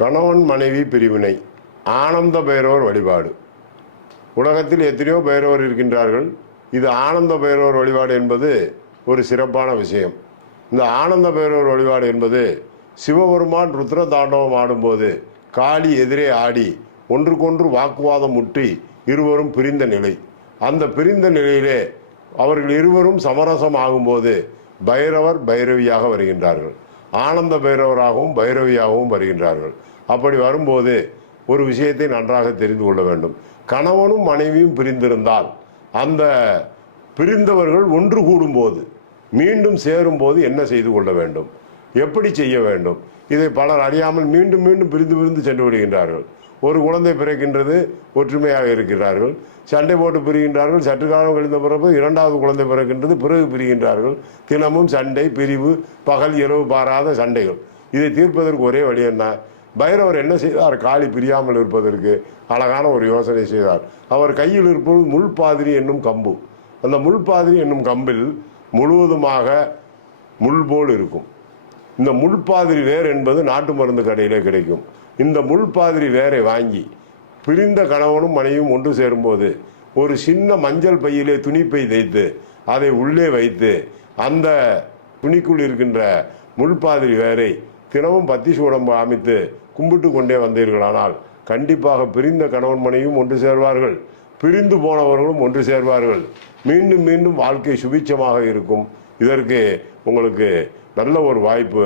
கணவன் மனைவி பிரிவினை, ஆனந்த பைரவர் வழிபாடு. உலகத்தில் எத்தனையோ பைரவர் இருக்கின்றார்கள். இது ஆனந்த பைரவர் வழிபாடு என்பது ஒரு சிறப்பான விஷயம். இந்த ஆனந்த பைரவர் வழிபாடு என்பது சிவபெருமான் ருத்ர தாண்டவம் ஆடும்போது காளி எதிரே ஆடி ஒன்றுக்கொன்று வாக்குவாதம் முற்றி இருவரும் பிரிந்த நிலை. அந்த பிரிந்த நிலையிலே அவர்கள் இருவரும் சமரசம் ஆகும்போது பைரவர் பைரவியாக வருகின்றார்கள். ஆனந்த பைரவராகவும் பைரவியாகவும் வருகின்றார்கள். அப்படி வரும்போது ஒரு விஷயத்தை நன்றாக தெரிந்து கொள்ள வேண்டும். கணவனும் மனைவியும் பிரிந்திருந்தால் அந்த பிரிந்தவர்கள் ஒன்று கூடும்போது மீண்டும் சேரும்போது என்ன செய்து கொள்ள வேண்டும், எப்படி செய்ய வேண்டும், இதை பலர் அறியாமல் மீண்டும் மீண்டும் பிரிந்து சென்று விடுகின்றார்கள். ஒரு குழந்தை பிறக்கின்றது, ஒற்றுமையாக இருக்கிறார்கள், சண்டை போட்டு பிரிகின்றார்கள். சற்று காலம் கழிந்த பிறகு இரண்டாவது குழந்தை பிறக்கின்றது, பிறகு பிரிகின்றார்கள். தினமும் சண்டை, பிரிவு, பகல் இரவு பாராத சண்டைகள். இதை தீர்ப்பதற்கு ஒரே வழி என்ன? பைரவர் என்ன செய்தார்? காளி பிரியாமல் இருப்பதற்கு அழகான ஒரு யோசனை செய்தார். அவர் கையில் இருப்பது முள்பாதிரி என்னும் கம்பு. அந்த முள்பாதிரி என்னும் கம்பில் முழுவதுமாக முள் போல் இருக்கும். இந்த முள்பாதிரி வேர் என்பது நாட்டு மருந்து கடையிலே கிடைக்கும். இந்த முள்பாதிரி வேரை வாங்கி பிரிந்த கணவனும் மனைவியும் ஒன்று சேரும்போது ஒரு சின்ன மஞ்சள் பையிலே துணிப்பை தைத்து அதை உள்ளே வைத்து அந்த துணிக்குள் இருக்கின்ற முள்பாதிரி வேரை தினமும் பத்தி சூடம் அமைத்து கும்பிட்டு கொண்டே வந்தீர்களானால் கண்டிப்பாக பிரிந்த கணவன் மனைவியும் ஒன்று சேர்வார்கள், பிரிந்து போனவர்களும் ஒன்று சேர்வார்கள். மீண்டும் மீண்டும் வாழ்க்கை சுபிட்சமாக இருக்கும். இதற்கு உங்களுக்கு நல்ல ஒரு வாய்ப்பு.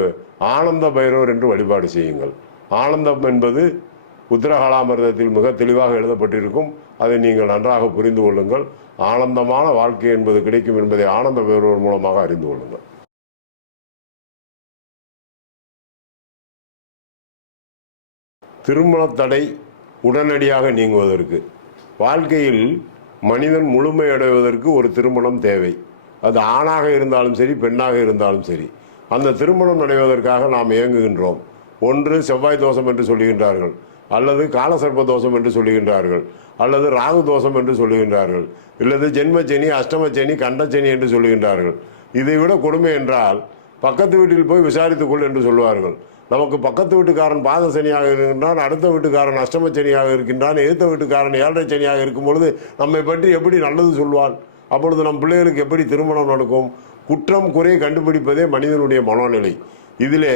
ஆனந்த பைரவர் என்று வழிபாடு செய்யுங்கள். ஆனந்தம் என்பது உத்திரகாலாமிர்தத்தில் மிக தெளிவாக எழுதப்பட்டிருக்கும். அதை நீங்கள் நன்றாக புரிந்து கொள்ளுங்கள். ஆனந்தமான வாழ்க்கை என்பது கிடைக்கும் என்பதை ஆனந்த பைரவர் மூலமாக அறிந்து கொள்ளுங்கள். திருமண தடை உடனடியாக நீங்குவதற்கு, வாழ்க்கையில் மனிதன் முழுமையடைவதற்கு ஒரு திருமணம் தேவை. அது ஆணாக இருந்தாலும் சரி, பெண்ணாக இருந்தாலும் சரி. அந்த திருமணம் நடைவதற்காக நாம் இயங்குகின்றோம். ஒன்று செவ்வாய் தோஷம் என்று சொல்லுகின்றார்கள், அல்லது காலசர்ப்ப தோஷம் என்று சொல்லுகின்றார்கள், அல்லது ராகு தோஷம் என்று சொல்லுகின்றார்கள், இல்லது ஜென்மச்சனி, அஷ்டமச்சனி, கண்டச்சனி என்று சொல்லுகின்றார்கள். இதைவிட கொடுமை என்றால் பக்கத்து வீட்டில் போய் விசாரித்துக்கொள் என்று சொல்வார்கள். நமக்கு பக்கத்து வீட்டுக்காரன் பாத சனியாக இருக்கின்றான், அடுத்த வீட்டுக்காரன் அஷ்டமச்சனியாக இருக்கின்றான், எதிர்த்த வீட்டுக்காரன் ஏழரை சனியாக இருக்கும் பொழுது நம்மை பற்றி எப்படி நல்லது சொல்வான்? அப்பொழுது நம் பிள்ளைகளுக்கு எப்படி திருமணம் நடக்கும்? குற்றம் குறை கண்டுபிடிப்பதே மனிதனுடைய மனோநிலை. இதிலே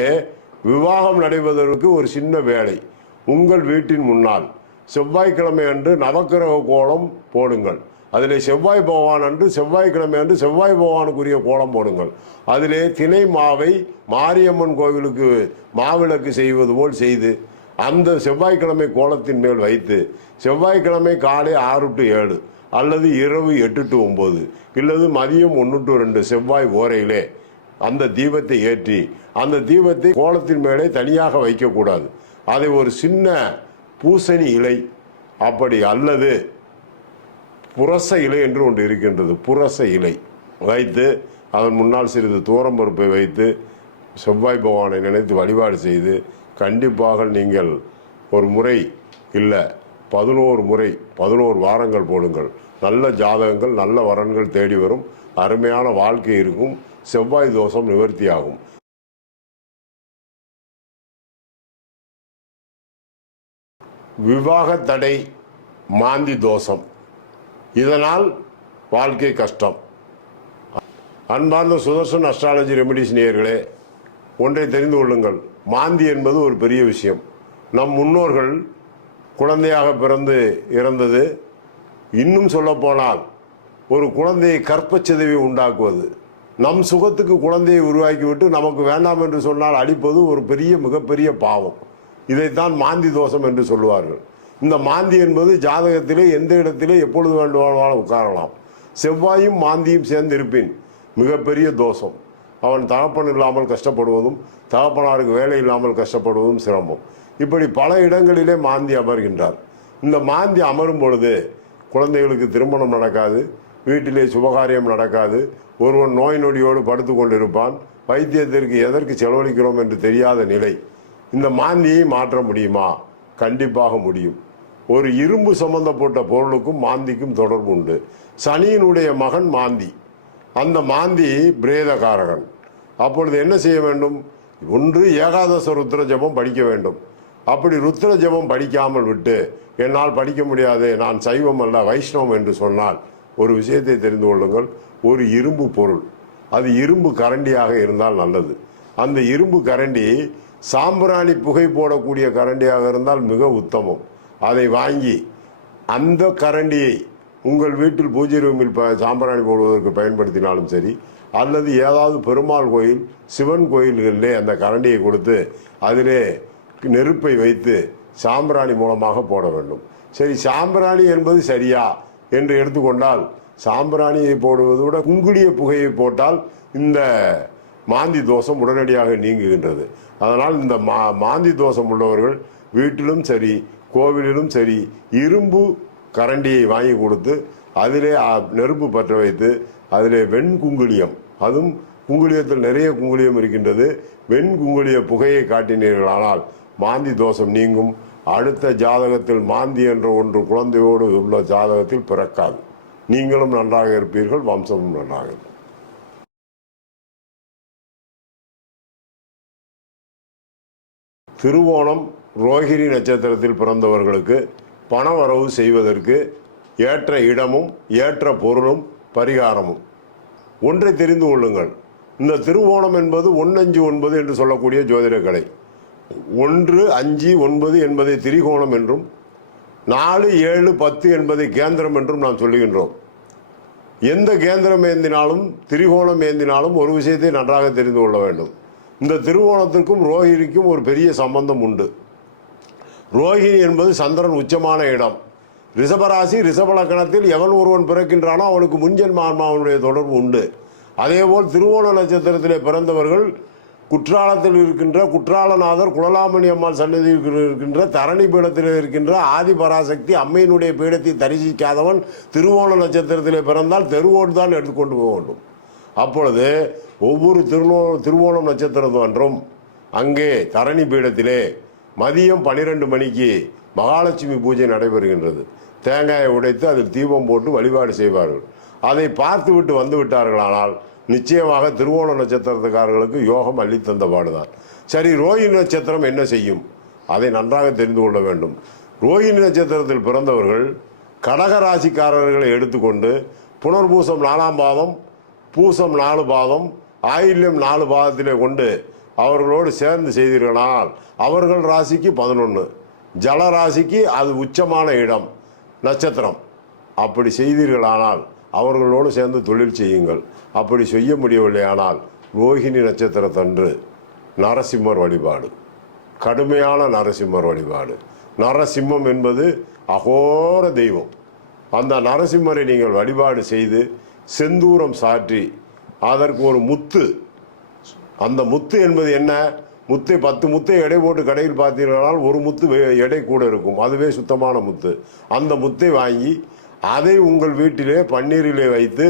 விவாகம் நடைபெறுவதற்கு ஒரு சின்ன வேலை. உங்கள் வீட்டின் முன்னால் செவ்வாய்க்கிழமை அன்று நவக்கிரக கோலம் போடுங்கள். அதிலே செவ்வாய் பகவான் அன்று செவ்வாய்க்கிழமை அன்று செவ்வாய் பகவானுக்குரிய கோலம் போடுங்கள். அதிலே தினை மாவை மாரியம்மன் கோவிலுக்கு மாவிளக்கு செய்வது போல் செய்து அந்த செவ்வாய்க்கிழமை கோலத்தின் மேல் வைத்து செவ்வாய்க்கிழமை காலை 6 to 7 அல்லது இரவு 8 to 9 இல்லது மதியம் 1 to 2 செவ்வாய் ஓரையிலே அந்த தீபத்தை ஏற்றி அந்த தீபத்தை கோலத்தின் மேலே தனியாக வைக்கக்கூடாது. அதை ஒரு சின்ன பூசணி இலை அப்படி அல்லது புரச இலை என்று ஒன்று இருக்கின்றது, புரச இலை வைத்து அதன் முன்னால் சிறிது தூரம் பருப்பை வைத்து செவ்வாய் பகவானை நினைத்து வழிபாடு செய்து கண்டிப்பாக நீங்கள் ஒரு முறை இல்லை 11 முறை 11 வாரங்கள் போடுங்கள். நல்ல ஜாதகங்கள், நல்ல வரன்கள் தேடி வரும். அருமையான வாழ்க்கை இருக்கும். செவ்வாய் தோஷம் நிவர்த்தியாகும். விவாக தடை, மாந்தி தோஷம், இதனால் வாழ்க்கை கஷ்டம். அன்பார்ந்த சுதர்சன் அஸ்ட்ராலஜி ரெமிடிஸ் நேயர்களே, ஒன்றை தெரிந்து கொள்ளுங்கள். மாந்தி என்பது ஒரு பெரிய விஷயம். நம் முன்னோர்கள் குழந்தையாக பிறந்து இறந்தது. இன்னும் சொல்லப்போனால் ஒரு குழந்தையை கற்பச்சிதைவை உண்டாக்குவது, நம் சுகத்துக்கு குழந்தையை உருவாக்கிவிட்டு நமக்கு வேண்டாம் என்று சொன்னால் அடிப்பது ஒரு பெரிய மிகப்பெரிய பாவம். இதைத்தான் மாந்தி தோஷம் என்று சொல்லுவார்கள். இந்த மாந்தி என்பது ஜாதகத்திலே எந்த இடத்திலே எப்பொழுது வேண்டுமானாலும் உட்காரலாம். செவ்வாயும் மாந்தியும் சேர்ந்து இருப்பின் மிகப்பெரிய தோஷம். அவன் தகப்பன் இல்லாமல் கஷ்டப்படுவதும் தகப்பனாருக்கு வேலை இல்லாமல் கஷ்டப்படுவதும் சிரமம். இப்படி பல இடங்களிலே மாந்தி அமர்கின்றார். இந்த மாந்தி அமரும் பொழுது குழந்தைகளுக்கு திருமணம் நடக்காது, வீட்டிலே சுபகாரியம் நடக்காது, ஒருவன் நோய் நொடியோடு படுத்து கொண்டிருப்பான். வைத்தியத்திற்கு எதற்கு செலவழிக்கிறோம் என்று தெரியாத நிலை. இந்த மாந்தியை மாற்ற முடியுமா? கண்டிப்பாக முடியும். ஒரு இரும்பு சம்பந்தப்பட்ட பொருளுக்கும் மாந்திக்கும் தொடர்பு உண்டு. சனியினுடைய மகன் மாந்தி. அந்த மாந்தி பிரேதகாரகன். அப்பொழுது என்ன செய்ய வேண்டும்? ஒன்று ஏகாதச ருத்ர ஜபம் படிக்க வேண்டும், அப்படி ருத்ர ஜபம் படிக்காமல் விட்டு என்னால் படிக்க முடியாது, நான் சைவம் அல்ல வைஷ்ணவம் என்று சொன்னால் ஒரு விஷயத்தை தெரிந்து கொள்ளுங்கள். ஒரு இரும்பு பொருள், அது இரும்பு கரண்டியாக இருந்தால் நல்லது. அந்த இரும்பு கரண்டி சாம்பிராணி புகை போடக்கூடிய கரண்டியாக இருந்தால் மிக உத்தமம். அதை வாங்கி அந்த கரண்டியை உங்கள் வீட்டில் பூஜை ரூமில் சாம்பிராணி போடுவதற்கு பயன்படுத்தினாலும் சரி, அல்லது ஏதாவது பெருமாள் கோயில் சிவன் கோயில்களிலே அந்த கரண்டியை கொடுத்து அதிலே நெருப்பை வைத்து சாம்பிராணி மூலமாக போட வேண்டும். சரி, சாம்பிராணி என்பது சரியா என்று எடுத்துக்கொண்டால், சாம்பிராணியை போடுவதை விட குங்குளிய புகையை போட்டால் இந்த மாந்தி தோஷம் உடனடியாக நீங்குகின்றது. அதனால் இந்த மாந்தி தோஷம் உள்ளவர்கள் வீட்டிலும் சரி கோவிலிலும் சரி இரும்பு கரண்டியை வாங்கி கொடுத்து அதிலே நெருப்பு பற்ற வைத்து அதிலே வெண்குங்குளியம், அதுவும் குங்குளியத்தில் நிறைய குங்குளியம் இருக்கின்றது, வெண்குங்குளிய புகையை காட்டினீர்களானால் மாந்தி தோஷம் நீங்கும். அடுத்த ஜாதகத்தில் மாந்தி என்ற ஒன்று குழந்தையோடு உள்ள ஜாதகத்தில் பிறக்காது. நீங்களும் நன்றாக இருப்பீர்கள், வம்சமும் நன்றாக இருக்கும். திருவோணம் ரோகிணி நட்சத்திரத்தில் பிறந்தவர்களுக்கு பணவரவு செய்வதற்கு ஏற்ற இடமும் ஏற்ற பொருளும் பரிகாரமும். ஒன்றை தெரிந்து கொள்ளுங்கள், இந்த திருவோணம் என்பது 159 என்று சொல்லக்கூடிய ஜோதிட கலை. 1, 5, 9 என்பதை திரிகோணம் என்றும் 4, 7, 10 என்பதை கேந்திரம் என்றும் நாம் சொல்லுகின்றோம். எந்த கேந்திரம் ஏந்தினாலும் திரிகோணம் ஏந்தினாலும் ஒரு விஷயத்தை நன்றாக தெரிந்து கொள்ள வேண்டும். இந்த திருவோணத்திற்கும் ரோஹிணிக்கும் ஒரு பெரிய சம்பந்தம் உண்டு. ரோஹிணி என்பது சந்திரன் உச்சமான இடம். ரிஷபராசி ரிஷப லக்னத்தில் எவன் ஒருவன் பிறக்கின்றானோ அவனுக்கு முன்ஜென்ம ஆன்மாவனுடைய தொடர்பு உண்டு. அதேபோல் திருவோண நட்சத்திரத்திலே பிறந்தவர்கள் குற்றாலத்தில் இருக்கின்ற குற்றாலநாதர் குலலாமணி அம்மாள் சன்னதியில் இருக்கின்ற தரணி பீடத்தில் இருக்கின்ற ஆதி பராசக்தி அம்மையினுடைய பீடத்தை தரிசிக்காதவன் திருவோண நட்சத்திரத்திலே பிறந்தால் தெருவோடு தான் எடுத்துக்கொண்டு போக வேண்டும். அப்பொழுது ஒவ்வொரு திருவோணம் நட்சத்திரம் அன்றும் அங்கே தரணி பீடத்திலே மதியம் 12 மணிக்கு மகாலட்சுமி பூஜை நடைபெறுகின்றது. தேங்காயை உடைத்து அதில் தீபம் போட்டு வழிபாடு செய்வார்கள். அதை பார்த்து விட்டு வந்து விட்டார்களானால் நிச்சயமாக திருவோண நட்சத்திரத்துக்காரர்களுக்கு யோகம் அள்ளித்தந்த பாடுதான். சரி, ரோஹிணி நட்சத்திரம் என்ன செய்யும்? அதை நன்றாக தெரிந்து கொள்ள வேண்டும். ரோஹிணி நட்சத்திரத்தில் பிறந்தவர்கள் கடக ராசிக்காரர்களை எடுத்துக்கொண்டு புனர்பூசம் 4ஆம் பாதம், பூசம் 4 பாதம், ஆயில்யம் 4 பாதத்திலே கொண்டு அவர்களோடு சேர்ந்து செய்தீர்களானால் அவர்கள் ராசிக்கு 11, ஜல ராசிக்கு அது உச்சமான இடம் நட்சத்திரம். அப்படி செய்தீர்களானால் அவர்களோடு சேர்ந்து தொழில் செய்யுங்கள். அப்படி செய்ய முடியவில்லையானால் ரோஹிணி நட்சத்திரத்தன்று நரசிம்மர் வழிபாடு, கடுமையான நரசிம்மர் வழிபாடு. நரசிம்மம் என்பது அகோர தெய்வம். அந்த நரசிம்மரை நீங்கள் வழிபாடு செய்து செந்தூரம் சாற்றி அதற்கு ஒரு முத்து, அந்த முத்து என்பது என்ன? முத்தை 10 முத்தை எடை போட்டு கடையில் பார்த்தீர்களால் ஒரு முத்து எடை கூட இருக்கும், அதுவே சுத்தமான முத்து. அந்த முத்தை வாங்கி அதை உங்கள் வீட்டிலே பன்னீரிலே வைத்து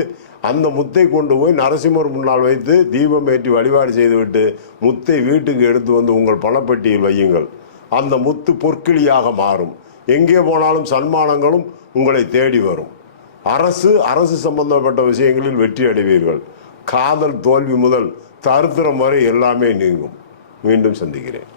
அந்த முத்தை கொண்டு போய் நரசிம்மர் முன்னால் வைத்து தீபம் ஏற்றி வழிபாடு செய்துவிட்டு முத்தை வீட்டுக்கு எடுத்து வந்து உங்கள் பணப்பெட்டியில் வையுங்கள். அந்த முத்து பொற்கிளியாக மாறும். எங்கே போனாலும் சன்மானங்களும் உங்களை தேடி வரும். அரசு சம்பந்தப்பட்ட விஷயங்களில் வெற்றி அடைவீர்கள். காதல் தோல்வி முதல் தரித்திரம் வரை எல்லாமே நீங்கும். மீண்டும் சந்திக்கிறேன்.